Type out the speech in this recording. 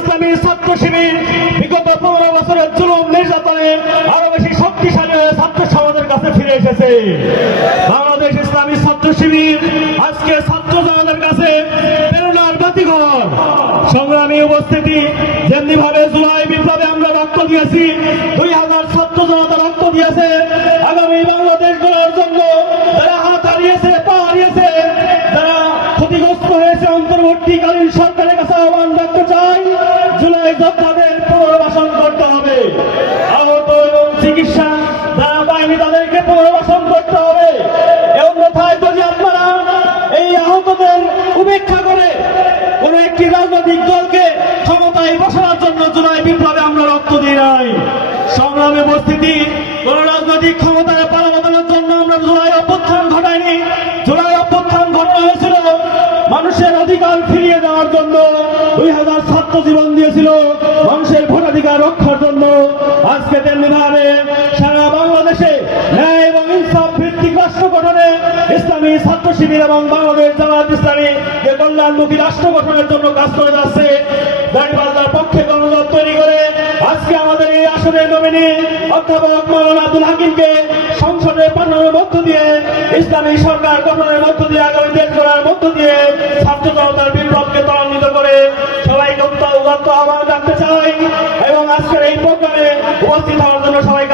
ইসলামী ছাত্র শিবির বিগত পনেরো বছরের জুলুম নির্যাতনে আরও বেশি শক্তিশালী হয়ে ছাত্র সমাজের কাছে ফিরে এসেছে। বাংলাদেশ ইসলামী ছাত্র শিবির আজকে ছাত্র জনতার কাছে প্রেরণার বাতিঘর সংগ্রামী উপস্থিতি যেমনি ভাবে জুলাই বিপ্লবে আমরা রক্ত দিয়েছি, দুই হাজার ছাত্র জনতা রক্ত দিয়েছে। আগামী বাংলাদেশ গড়ার জন্য তারা হাত হারিয়েছে, পা হারিয়েছে। তারা ক্ষতিগ্রস্ত হয়েছে অন্তর্বর্তীকালীন সরকারের কাছে আহ্বান রাখতে চাই। এবং অন্যথায় যদি আপনারা এই আহতদের উপেক্ষা করে কোন একটি রাজনৈতিক দলকে ক্ষমতায় বসানোর জন্য জুলাই আমরা রক্ত দিই নাই। সংগ্রামে উপস্থিতি, কোন রাজনৈতিক ক্ষমতায় পালাবাদানোর জন্য আমরা জুলাই অভ্যুত্থান ঘটাইনি জুলাই অভ্যুত্থান ঘটানো হয়েছিল মানুষের অধিকার ফিরিয়ে দেওয়ার জন্য দুই হাজার ছাত্র জীবন দিয়েছিল। মানুষের ভোটাধিকার রক্ষার জন্য আজকে তেমনি ভাবে সারা বাংলাদেশে ন্যায় এবং ইনসাফ ভিত্তিক রাষ্ট্র গঠনে ইসলামী ছাত্র শিবির এবং বাংলাদেশ জামাত ইসলামী যে কল্যাণমুখী রাষ্ট্র গঠনের জন্য কাজ করে যাচ্ছে দাঁড়িপাল্লার পক্ষে গণদল তৈরি করে আজকে আমাদের এই আসনের নমিনি অধ্যাপক মৌলানা আব্দুল হাকিমকে সংসদে পাঠানোর মধ্য দিয়ে, ইসলামী সরকার গঠনের মধ্য দিয়ে, আগামী দেশ করার মধ্য দিয়ে ছাত্র জনতার বিপ্লবকে ত্বরান্বিত করে সবাই উত্তর আহ্বান রাখতে চাই এবং আজকের এই প্রোগ্রামে উপস্থিত হওয়ার জন্য সবাই